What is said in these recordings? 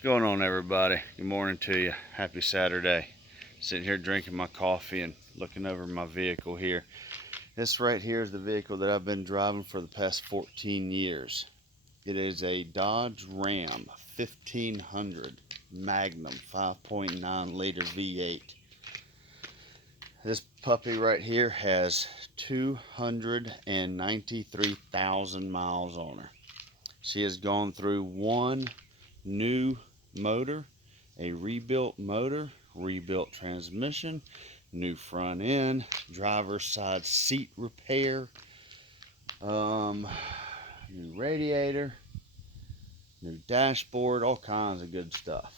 What's going on, everybody? Good morning to you. Happy Saturday. Sitting here drinking my coffee and looking over my vehicle here. This right here is the vehicle that I've been driving for the past 14 years. It is a Dodge Ram 1500 Magnum 5.9 liter V8. This puppy right here has 293,000 miles on her. She has gone through one new motor, a rebuilt motor, rebuilt transmission, new front end, driver's side seat repair, new radiator, new dashboard, all kinds of good stuff.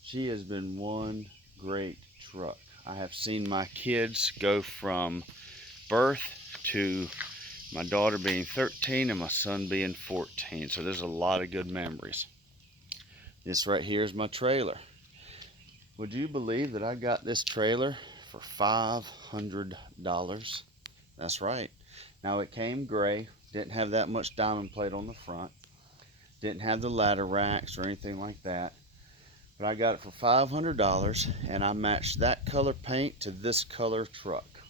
She has been one great truck. I have seen my kids go from birth to my daughter being 13 and my son being 14. So there's a lot of good memories. This right here is my trailer. Would you believe that I got this trailer for $500? That's right. Now it came gray, didn't have that much diamond plate on the front, didn't have the ladder racks or anything like that. But I got it for $500 and I matched that color paint to this color truck.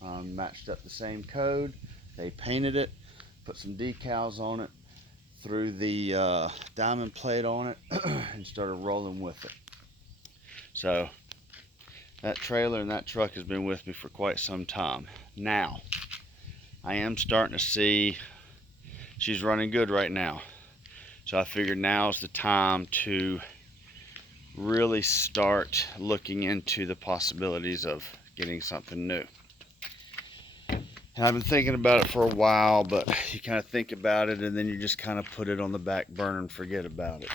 Matched up the same code. They painted it, put some decals on it, threw the diamond plate on it, and started rolling with it. So that trailer and that truck has been with me for quite some time. Now, I am starting to see she's running good right now. So I figured now's the time to really start looking into the possibilities of getting something new. And I've been thinking about it for a while, but you kind of think about it and then you just kind of put it on the back burner and forget about it.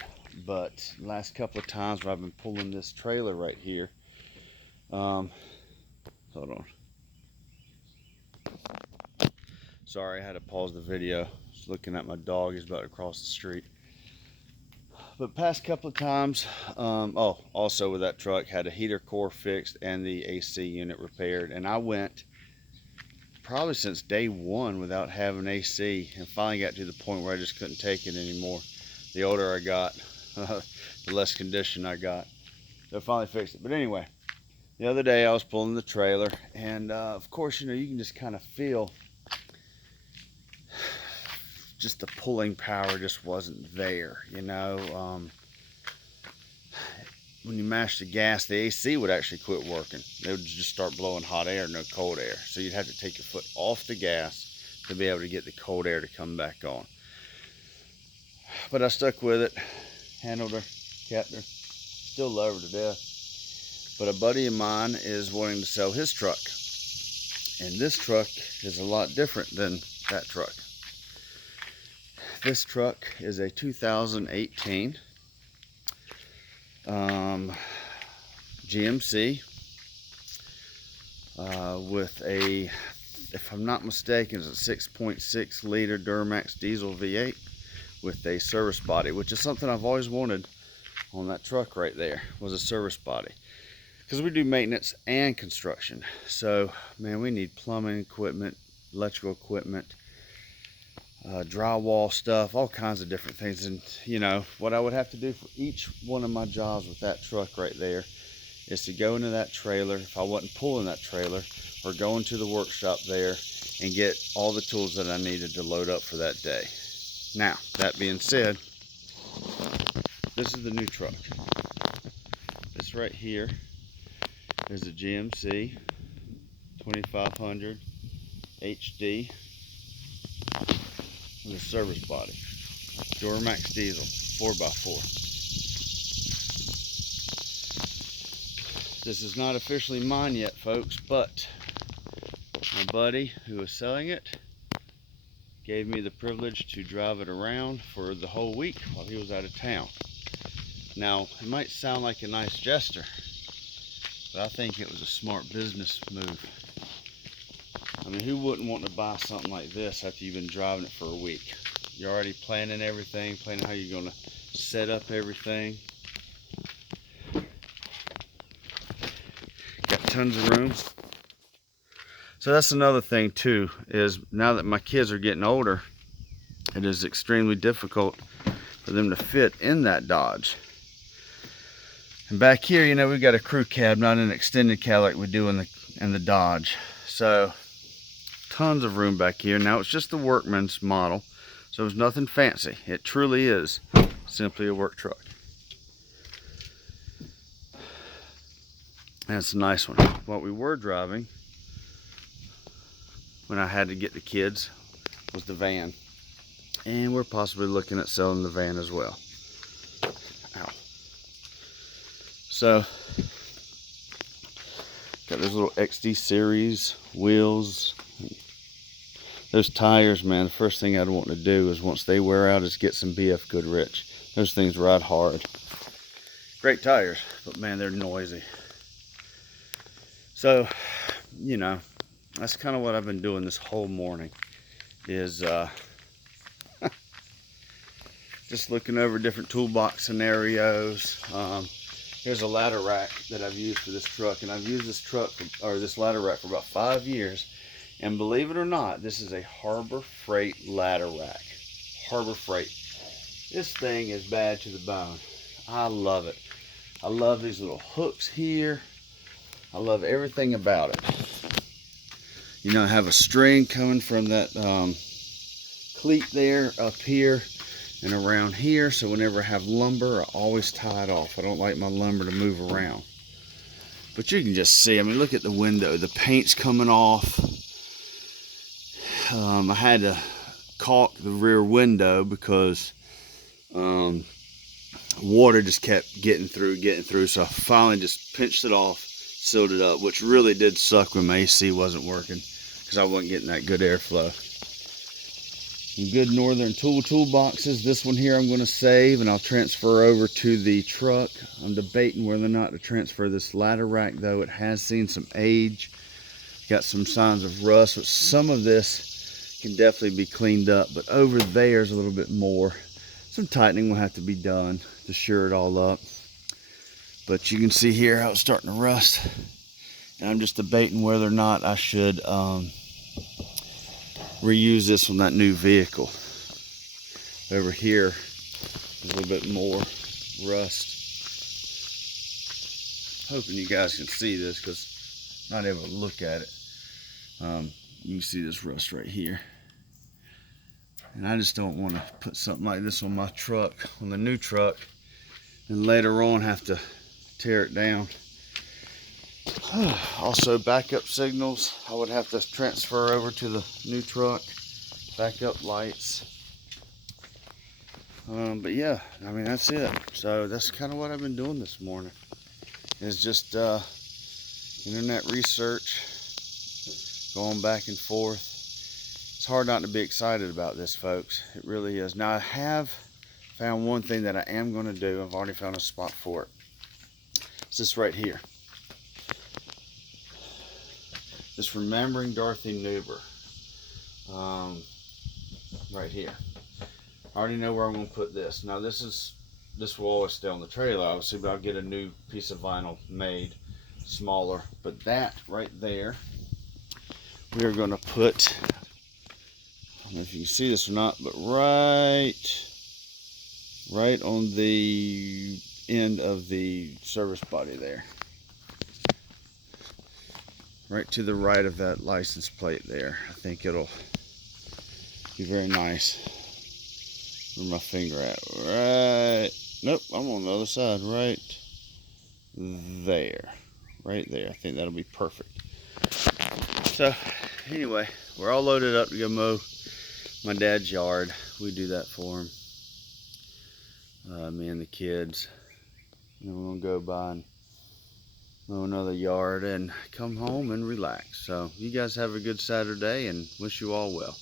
But the last couple of times when I've been pulling this trailer right here, hold on. Sorry, I had to pause the video. Just looking at my dog, he's about to cross the street. But past couple of times, also with that truck, had a heater core fixed and the AC unit repaired. And I went probably since day one without having AC, and finally got to the point where I just couldn't take it anymore. The older I got, the less condition I got. So I finally fixed it. But anyway, the other day I was pulling the trailer, and of course, you know, you can just kind of feel just the pulling power just wasn't there, you know. When you mash the gas, the AC would actually quit working. It would just start blowing hot air, no cold air. So you'd have to take your foot off the gas to be able to get the cold air to come back on. But I stuck with it, handled her, kept her, still love her to death. But a buddy of mine is wanting to sell his truck. And this truck is a lot different than that truck. This truck is a 2018 GMC with a, if I'm not mistaken, it's a 6.6 liter Duramax diesel V8 with a service body, which is something I've always wanted on that truck right there, was a service body. Because we do maintenance and construction. So, man, we need plumbing equipment, electrical equipment, drywall stuff, all kinds of different things. And you know what I would have to do for each one of my jobs with that truck right there is to go into that trailer, if I wasn't pulling that trailer, or going to the workshop there and get all the tools that I needed to load up for that day. Now, that being said, this is the new truck. This right here is a GMC 2500 HD with a service body, Duramax diesel, 4x4. This is not officially mine yet, folks, but my buddy who was selling it gave me the privilege to drive it around for the whole week while he was out of town. Now, it might sound like a nice gesture, but I think it was a smart business move. I mean, who wouldn't want to buy something like this after you've been driving it for a week? You're already planning everything, planning how you're going to set up everything. Got tons of room. So that's another thing too, is now that my kids are getting older, it is extremely difficult for them to fit in that Dodge. And back here, you know, we've got a crew cab, not an extended cab like we do in the Dodge. So tons of room back here. Now it's just the workman's model, so it's nothing fancy. It truly is simply a work truck. And it's a nice one. What we were driving when I had to get the kids was the van. And we're possibly looking at selling the van as well. Ow. So, got those little XD series wheels. Those tires, man, the first thing I'd want to do is once they wear out is get some BF Goodrich. Those things ride hard. Great tires, but man, they're noisy. So, you know, that's kind of what I've been doing this whole morning is just looking over different toolbox scenarios. Here's a ladder rack that I've used for this truck, and I've used this truck or this ladder rack for about 5 years. And believe it or not, this is a Harbor Freight ladder rack. Harbor Freight. This thing is bad to the bone. I love it. I love these little hooks here. I love everything about it. You know, I have a string coming from that cleat there up here and around here. So whenever I have lumber, I always tie it off. I don't like my lumber to move around. But you can just see, I mean, look at the window. The paint's coming off. I had to caulk the rear window because water just kept getting through. So I finally just pinched it off, sealed it up, which really did suck when my AC wasn't working because I wasn't getting that good airflow. Some good Northern toolboxes. This one here I'm going to save and I'll transfer over to the truck. I'm debating whether or not to transfer this ladder rack, though. It has seen some age. Got some signs of rust, but some of this can definitely be cleaned up, but over there is a little bit more. Some tightening will have to be done to sure it all up. But you can see here how it's starting to rust. And I'm just debating whether or not I should reuse this on that new vehicle. Over here is a little bit more rust. Hoping you guys can see this because I'm not able to look at it. You can see this rust right here. And I just don't want to put something like this on my truck, on the new truck, and later on have to tear it down. Also, backup signals I would have to transfer over to the new truck. Backup lights. But yeah, I mean, that's it. So that's kind of what I've been doing this morning. Is just internet research, going back and forth. It's hard not to be excited about this, folks. It really is. Now, I have found one thing that I am going to do. I've already found a spot for it. It's this right here. This Remembering Dorothy Newber. Right here. I already know where I'm going to put this. Now, this will always stay on the trailer, obviously, but I'll get a new piece of vinyl made smaller. But that right there, we are going to put, I don't know if you can see this or not, but right on the end of the service body there. Right to the right of that license plate there. I think it'll be very nice. Where's my finger at? Right. Nope, I'm on the other side. Right there. Right there. I think that'll be perfect. So, anyway, we're all loaded up to go mow my dad's yard. We do that for him. Me and the kids. And then we're going to go by and mow another yard and come home and relax. So, you guys have a good Saturday and wish you all well.